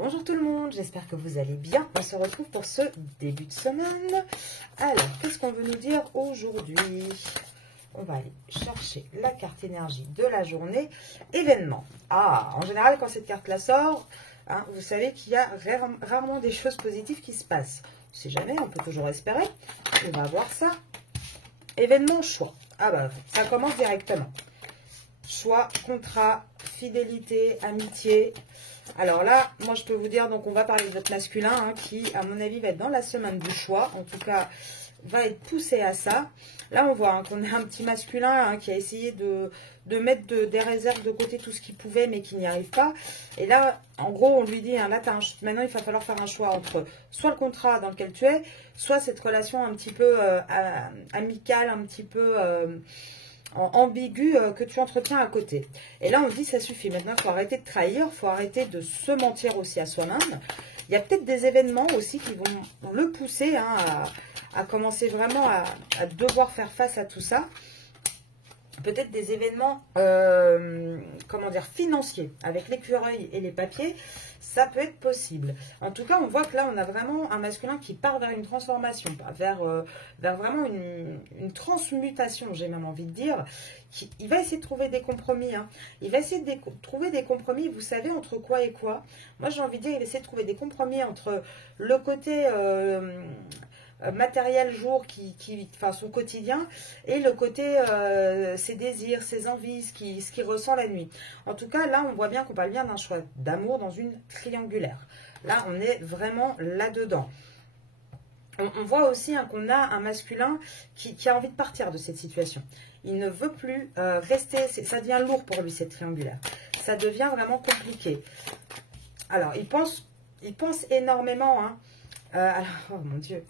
Bonjour tout le monde, j'espère que vous allez bien. On se retrouve pour ce début de semaine. Alors, qu'est-ce qu'on veut nous dire aujourd'hui? On va aller chercher la carte énergie de la journée. Événement. Ah, en général, quand cette carte-là sort, hein, vous savez qu'il y a rarement des choses positives qui se passent. Si jamais, on peut toujours espérer. On va voir ça. Événement, choix. Ah bah, ça commence directement. Choix, contrat, fidélité, amitié. Alors là, moi je peux vous dire, donc on va parler de votre masculin hein, qui, à mon avis, va être dans la semaine du choix. En tout cas, va être poussé à ça. Là, on voit hein, qu'on a un petit masculin hein, qui a essayé de mettre des réserves de côté tout ce qu'il pouvait, mais qui n'y arrive pas. Et là, en gros, on lui dit, hein, là, maintenant, il va falloir faire un choix entre soit le contrat dans lequel tu es, soit cette relation un petit peu amicale, un petit peu... ambigu que tu entretiens à côté. Et là, on se dit, ça suffit. Maintenant, il faut arrêter de trahir, il faut arrêter de se mentir aussi à soi-même. Il y a peut-être des événements aussi qui vont le pousser hein, à commencer vraiment à devoir faire face à tout ça. Peut-être des événements, comment dire, financiers, avec l'écureuil et les papiers, ça peut être possible. En tout cas, on voit que là, on a vraiment un masculin qui part vers une transformation, vers vraiment une transmutation, j'ai même envie de dire. Il va essayer de trouver des compromis. Hein. Il va essayer de trouver des compromis, vous savez, entre quoi et quoi. Moi, j'ai envie de dire, il va essayer de trouver des compromis entre le côté... matériel jour enfin son quotidien et le côté ses désirs, ses envies, ce qu'il ressent la nuit. En tout cas là on voit bien qu'on parle bien d'un choix d'amour dans une triangulaire. Là on est vraiment là-dedans. On voit aussi hein, qu'on a un masculin qui a envie de partir de cette situation. Il ne veut plus rester, ça devient lourd pour lui cette triangulaire. Ça devient vraiment compliqué. Alors il pense énormément hein, alors, oh mon Dieu,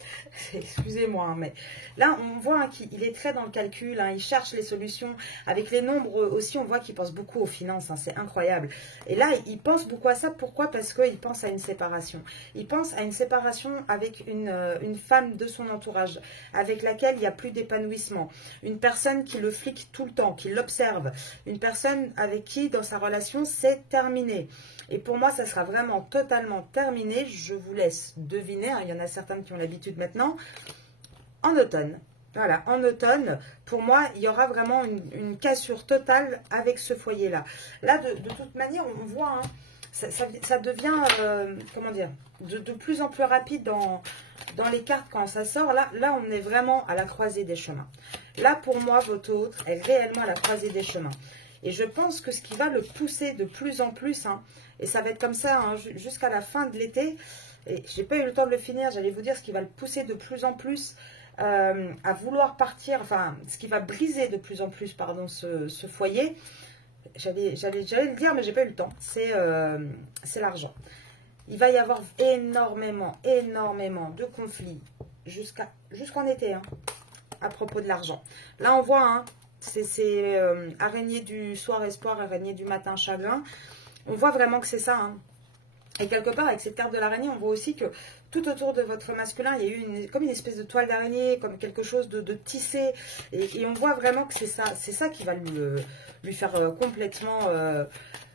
excusez-moi, hein, mais là, on voit hein, qu'il est très dans le calcul, hein, il cherche les solutions. Avec les nombres aussi, on voit qu'il pense beaucoup aux finances, hein, c'est incroyable. Et là, il pense beaucoup à ça, pourquoi? Parce qu'il pense à une séparation. Il pense à une séparation avec une femme de son entourage, avec laquelle il n'y a plus d'épanouissement. Une personne qui le flique tout le temps, qui l'observe. Une personne avec qui, dans sa relation, c'est terminé. Et pour moi, ça sera vraiment totalement terminé. Je vous laisse deviner. Hein, il y en a certaines qui ont l'habitude maintenant. En automne. Voilà, en automne, pour moi, il y aura vraiment une cassure totale avec ce foyer-là. Là, de toute manière, on voit, hein, ça devient, comment dire, de plus en plus rapide dans les cartes quand ça sort. Là, on est vraiment à la croisée des chemins. Là, pour moi, votre autre est réellement à la croisée des chemins. Et je pense que ce qui va le pousser de plus en plus, hein, et ça va être comme ça hein, jusqu'à la fin de l'été, et j'ai pas eu le temps de le finir, j'allais vous dire ce qui va le pousser de plus en plus à vouloir partir, enfin, ce qui va briser de plus en plus, pardon, ce foyer. J'allais le dire, mais j'ai pas eu le temps. C'est l'argent. Il va y avoir énormément de conflits jusqu'en été, hein, à propos de l'argent. Là, on voit, hein, c'est araignée du soir espoir, araignée du matin chagrin. On voit vraiment que c'est ça. Hein. Et quelque part, avec cette carte de l'araignée, on voit aussi que tout autour de votre masculin, il y a eu comme une espèce de toile d'araignée, comme quelque chose de tissé. Et on voit vraiment que c'est ça qui va lui faire complètement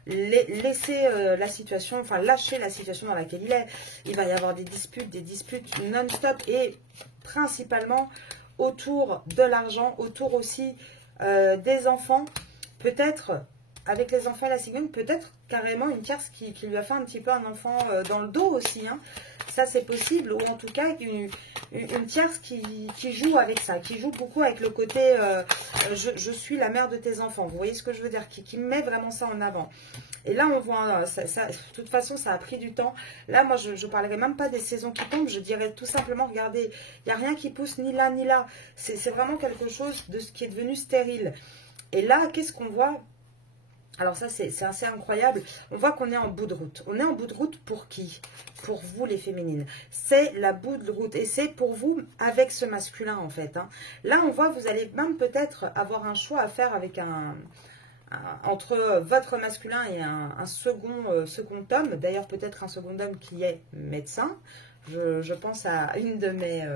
laisser la situation, enfin lâcher la situation dans laquelle il est. Il va y avoir des disputes non-stop et principalement autour de l'argent, autour aussi des enfants, peut-être avec les enfants et la cigogne, peut-être carrément une tierce qui lui a fait un petit peu un enfant dans le dos aussi, hein. Ça c'est possible, ou en tout cas une tierce qui joue avec ça, qui joue beaucoup avec le côté je suis la mère de tes enfants, vous voyez ce que je veux dire, qui met vraiment ça en avant. Et là on voit, de toute façon ça a pris du temps. Là moi je ne parlerai même pas des saisons qui tombent, je dirais tout simplement, regardez, il n'y a rien qui pousse ni là ni là. C'est vraiment quelque chose de ce qui est devenu stérile. Et là qu'est-ce qu'on voit? Alors ça, c'est assez incroyable. On voit qu'on est en bout de route. On est en bout de route pour qui? Pour vous, les féminines. C'est la bout de route. Et c'est pour vous avec ce masculin, en fait. Hein. Là, on voit, vous allez même peut-être avoir un choix à faire avec entre votre masculin et un second homme. D'ailleurs, peut-être un second homme qui est médecin. Je pense à une de mes...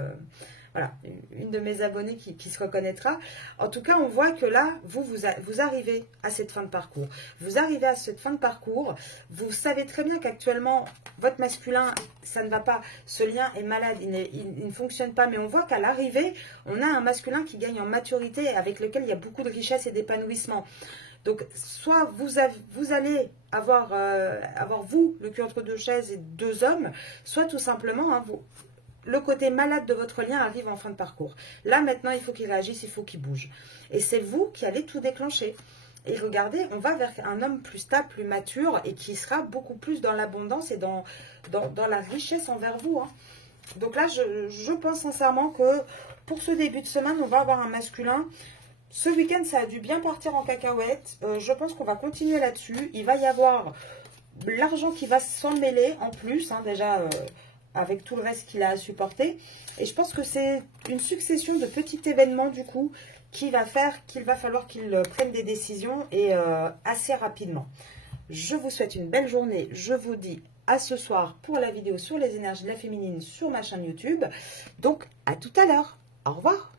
voilà, une de mes abonnées qui se reconnaîtra. En tout cas, on voit que là, vous arrivez à cette fin de parcours. Vous arrivez à cette fin de parcours. Vous savez très bien qu'actuellement, votre masculin, ça ne va pas. Ce lien est malade, il ne fonctionne pas. Mais on voit qu'à l'arrivée, on a un masculin qui gagne en maturité, avec lequel il y a beaucoup de richesse et d'épanouissement. Donc, soit vous allez avoir, vous, le cul entre deux chaises et deux hommes, soit tout simplement, hein, le côté malade de votre lien arrive en fin de parcours. Là, maintenant, il faut qu'il réagisse, il faut qu'il bouge. Et c'est vous qui allez tout déclencher. Et regardez, on va vers un homme plus stable, plus mature, et qui sera beaucoup plus dans l'abondance et dans la richesse envers vous. Hein. Donc là, je pense sincèrement que pour ce début de semaine, on va avoir un masculin. Ce week-end, ça a dû bien partir en cacahuète. Je pense qu'on va continuer là-dessus. Il va y avoir l'argent qui va s'en mêler en plus, hein, déjà avec tout le reste qu'il a à supporter. Et je pense que c'est une succession de petits événements, du coup, qui va faire qu'il va falloir qu'il prenne des décisions et assez rapidement. Je vous souhaite une belle journée. Je vous dis à ce soir pour la vidéo sur les énergies de la féminine sur ma chaîne YouTube. Donc, à tout à l'heure. Au revoir.